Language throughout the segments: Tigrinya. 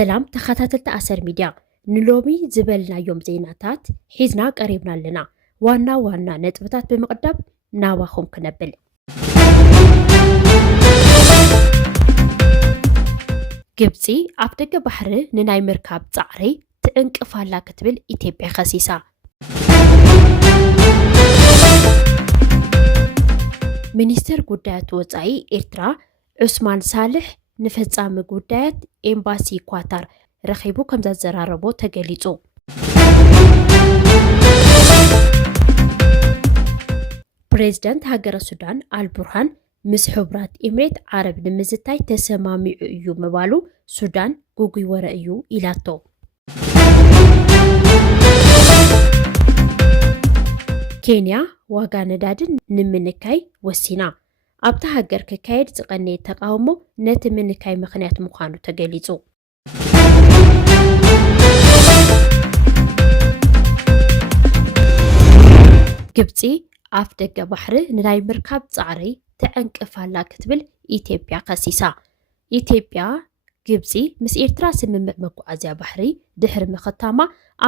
ሰላም ተኸታተልቲ ኣሰር ሚድያ ንሎሚ ዝበልናዮም ዜናታት ሒዝና ቀሪብና ኣለና። ዋና ዋና ነጥብታት ብምቕዳም ናባኹም ክነብል ግብፂ ኣብ ደገ ባሕሪ ንናይ ምርካብ ፃዕሪ ትዕንቅፋላ ክትብል ኢትዮጵያ ከሲሳ። ሚኒስተር ጉዳያት ወፃኢ ኤርትራ ዑስማን ሳልሕ ንፈጻሚ ጉዳያት ኤምባሲ ኳታር ረኺቡ ከም ዘዘራረቦ ተገሊጹ። ፕሬዝዳንት ሃገረ ሱዳን አልቡርሃን ምስ ሕቡራት ኤምሬት ዓረብ ንምዝታይ ተሰማሚዑ እዩ ምባሉ ሱዳን ጉጉይ ወረ እዩ ኢላቶ። ኬንያ ዋጋ ነዳድን ንምንካይ ወሲና። ኣብታ ሃገር ክካየድ ዝቐነየ ተቃውሞ ነቲ ምንካይ ምኽንያት ምዃኑ ተገሊጹ። ግብፂ ኣፍ ደገ ባሕሪ ንናይ ምርካብ ፃዕሪ ተዕንቅፋላ ክትብል ኢትዮጵያ ከሲሳ። ኢትዮጵያ ግብፂ ምስ ኤርትራ ስምምዕ መጓዓዝያ ባሕሪ ድሕሪ ምኽታማ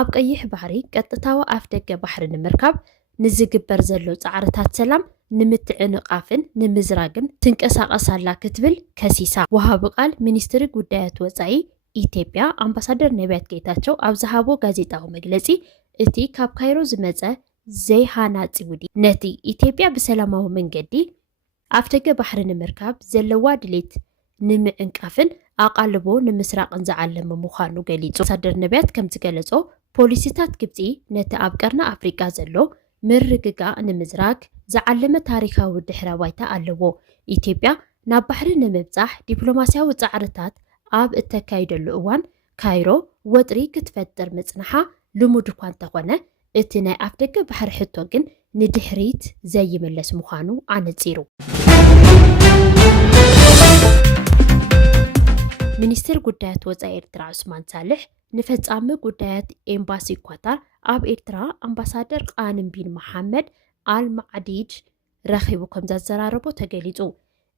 ኣብ ቀይሕ ባሕሪ ቀጥታዊ ኣፍ ደገ ባሕሪ ንምርካብ ንዝግበር ዘሎ ፃዕርታት ሰላም ንምትዕንቃፍን ንምዝራግን ትንቀሳቐሳላ ክትብል ከሲሳ። ወሃቢ ቃል ሚኒስትሪ ጉዳያት ወፃኢ ኢትዮጵያ ኣምባሳደር ነቢያት ጌታቸው ኣብ ዝሃቦ ጋዜጣዊ መግለፂ እቲ ካብ ካይሮ ዝመፀ ዘይሃናፂ ውዲ ነቲ ኢትዮጵያ ብሰላማዊ መንገዲ ኣፍ ደገ ባሕሪ ንምርካብ ዘለዋ ድሌት ንምዕንቃፍን ኣቓልቦ ንምስራቅን ዝዓለመ ምዃኑ ገሊጹ። ኣምባሳደር ነቢያት ከም ዝገለጾ ፖሊሲታት ግብፂ ነቲ ኣብ ቀርኒ ኣፍሪቃ ዘሎ ምርግጋእ ንምዝራግ ዝዓለመ ታሪካዊ ድሕረ ባይታ ኣለዎ። ኢትዮጵያ ናብ ባሕሪ ንምብፃሕ ዲፕሎማስያዊ ፃዕርታት ኣብ እተካይደሉ እዋን ካይሮ ወጥሪ ክትፈጥር ምፅንሓ ልሙድ እኳ እንተኾነ እቲ ናይ ኣፍ ደገ ባሕሪ ሕቶ ግን ንድሕሪት ዘይምለስ ምዃኑ ኣነፂሩ። ሚኒስትር ጉዳያት ወፃኢ ኤርትራ ዑስማን ሳልሕ ንፈጻሚ ጉዳያት ኤምባሲ ኳታር ኣብ ኤርትራ ኣምባሳደር ቃንም ቢን መሓመድ አልማዕዲድ ረኺቡ ከም ዘዘራረቦ ተገሊጹ።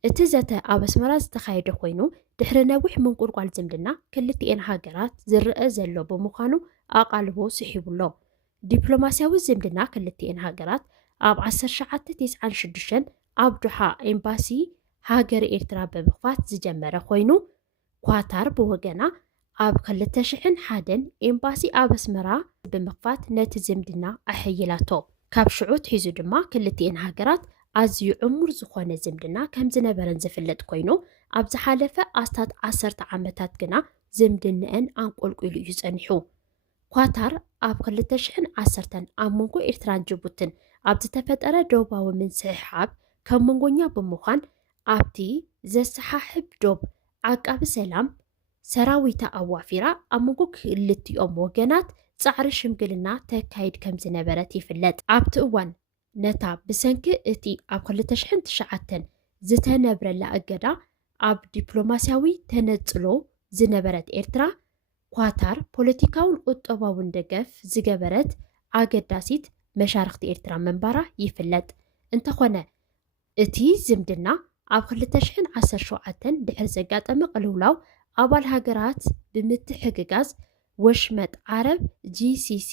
እቲ ዘተ ኣብ ኣስመራ ዝተኻየደ ኮይኑ ድሕሪ ነዊሕ ምንቁልቋል ዝምድና ክልቲአን ሃገራት ዝርአ ዘሎ ብምዃኑ ኣቓልቦ ስሒቡሎ። ዲፕሎማስያዊ ዝምድና ክልቲአን ሃገራት ኣብ 1996 ኣብ ዶሓ ኤምባሲ ሃገር ኤርትራ ብምኽፋት ዝጀመረ ኮይኑ ኳታር ብወገና ኣብ 2001 ኤምባሲ ኣብ ኣስመራ ብምኽፋት ነቲ ዝምድና ኣሕይላቶ። ካብ ሽዑት ሒዙ ድማ ክልቲአን ሃገራት ኣዝዩ ዕሙር ዝኾነ ዝምድና ከም ዝነበረን ዝፍለጥ ኮይኑ ኣብ ዝሓለፈ ኣስታት 10 ዓመታት ግና ዝምድንአን አንቆልቁሉ እዩ ጸኒሑ። ኳታር ኣብ 2010 ኣብ መንጎ ኤርትራን ጅቡትን ኣብ ዝተፈጠረ ደቡባዊ ምንስሕሓብ ከም መንጎኛ ብምዃን ኣብቲ ዘሰሓሕብ ዶብ ዓቃቢ ሰላም ሰራዊታ ኣዋፊራ ኣብ መንጎ ክልቲኦም ወገናት ፃዕሪ ሽምግልና ተካይድ ከም ዝነበረት ይፍለጥ። ኣብቲ እዋን ነታ ብሰንኪ እቲ ኣብ 2009 ዝተነብረላ እገዳ ኣብ ዲፕሎማስያዊ ተነፅሎ ዝነበረት ኤርትራ ኳታር ፖለቲካውን ቁጠባውን ደገፍ ዝገበረት ኣገዳሲት መሻርክቲ ኤርትራ መንባራ ይፍለጥ። እንተኾነ እቲ ዝምድና ኣብ 2017 ድሕሪ ዘጋጠመ ቅልውላው ኣባል ሃገራት ብምትሕግጋዝ ወሽመጥ ዓረብ ጂሲሲ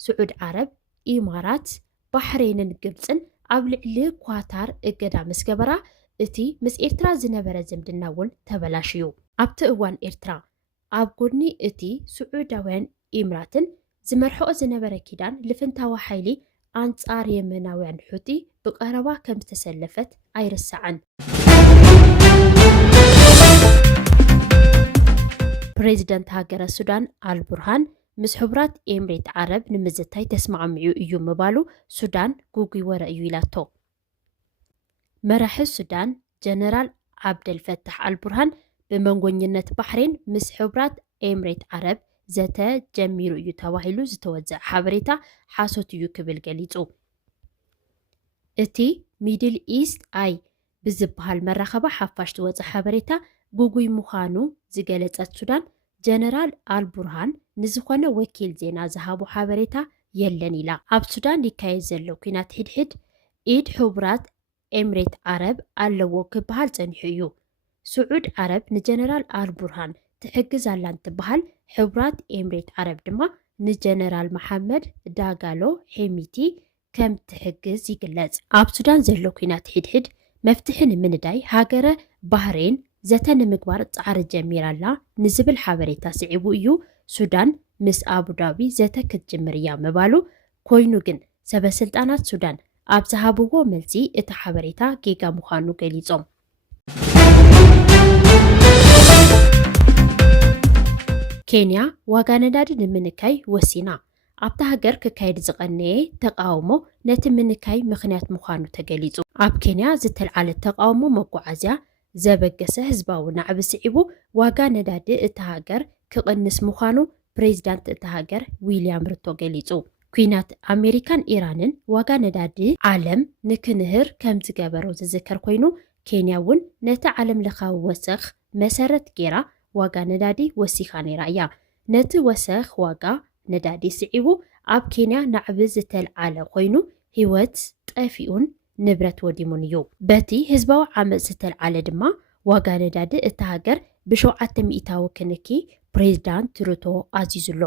ስዑድ ዓረብ ኢማራት ባሕሬንን ግብፅን ኣብ ልዕሊ ኳታር እገዳ ምስ ገበራ እቲ ምስ ኤርትራ ዝነበረ ዝምድና እውን ተበላሽዩ። ኣብቲ እዋን ኤርትራ ኣብ ጎድኒ እቲ ስዑዳውያን ኢምራትን ዝመርሕኦ ዝነበረ ኪዳን ልፍንታዊ ሓይሊ ኣንጻር የመናውያን ሑቲ ብቀረባ ከም ዝተሰለፈት ኣይርሳዕን። ፕሬዚደንት ሃገረ ሱዳን አልቡርሃን ምስ ሕቡራት ኤምሬት ዓረብ ንምዝታይ ተስማዕሚዑ እዩ ምባሉ ሱዳን ጉጉይ ወረ እዩ ኢላቶ። መራሒ ሱዳን ጀነራል ዓብደልፈታሕ አልቡርሃን ብመንጎኝነት ባሕሬን ምስ ሕቡራት ኤምሬት ዓረብ ዘተ ጀሚሩ እዩ ተባሂሉ ዝተወፅአ ሓበሬታ ሓሶት እዩ ክብል ገሊጹ። እቲ ሚድል ኢስት ኣይ ብዝበሃል መራኸባ ሓፋሽ ዝወፅአ ሓበሬታ ጉጉይ ምዃኑ ዝገለጸት ሱዳን ጀነራል አልቡርሃን ንዝኾነ ወኪል ዜና ዝሃቦ ሓበሬታ የለን ኢላ። ኣብ ሱዳን ሊካየድ ዘሎ ኩናት ሕድሕድ ኢድ ሕቡራት ኤምሬት ዓረብ ኣለዎ ክበሃል ጸኒሑ እዩ። ስዑድ ዓረብ ንጀነራል አልቡርሃን ትሕግዝ ኣላ እንትበሃል ሕቡራት ኤምሬት ዓረብ ድማ ንጀነራል መሓመድ ዳጋሎ ሄሚቲ ከም ትሕግዝ ይግለጽ። ኣብ ሱዳን ዘሎ ኩናት ሕድሕድ መፍትሒ ንምንዳይ ሃገረ ባህሬን ዘተ ንምግባር ጻዕሪ ጀሚራ ኣላ ንዝብል ሓበሬታ ስዒቡ እዩ ሱዳን ምስ አቡዳቢ ዘተ ክትጅምር እያ ምባሉ ኮይኑ ግን ሰበስልጣናት ሱዳን ኣብ ዝሃብዎ መልሲ እቲ ሓበሬታ ጌጋ ምዃኑ ገሊጾም። ኬንያ ዋጋ ነዳዲ ንምንካይ ወሲና ኣብታ ሃገር ክካየድ ዝቐነየ ተቃውሞ ነቲ ምንካይ ምኽንያት ምዃኑ ተገሊጹ። ኣብ ኬንያ ዝተልዓለ ተቃውሞ መጓዓዝያ ዘበገሰ ህዝባዊ ናዕቢ ስዒቡ ዋጋ ነዳዲ እቲ ሃገር ክቕንስ ምዃኑ ፕሬዚዳንት እቲ ሃገር ዊልያም ሩቶ ገሊጹ። ኩናት ኣሜሪካን ኢራንን ዋጋ ነዳዲ ዓለም ንክንህር ከም ዝገበሮ ዝዝከር ኮይኑ ኬንያ እውን ነቲ ዓለም ለኻዊ ወሰኽ መሰረት ጌራ ዋጋ ነዳዲ ወሲኻ ነይራ እያ። ነቲ ወሰኽ ዋጋ ነዳዲ ስዒቡ ኣብ ኬንያ ናዕቢ ዝተልዓለ ኮይኑ ህይወት ጠፊኡን ንብረት ወዲሙን እዩ። በቲ ህዝባዊ ዓመፅ ዝተልዓለ ድማ ዋጋ ነዳዲ እቲ ሃገር ብ700 ክንኪ ፕሬዚዳንት ሩቶ ኣዚዙሎ።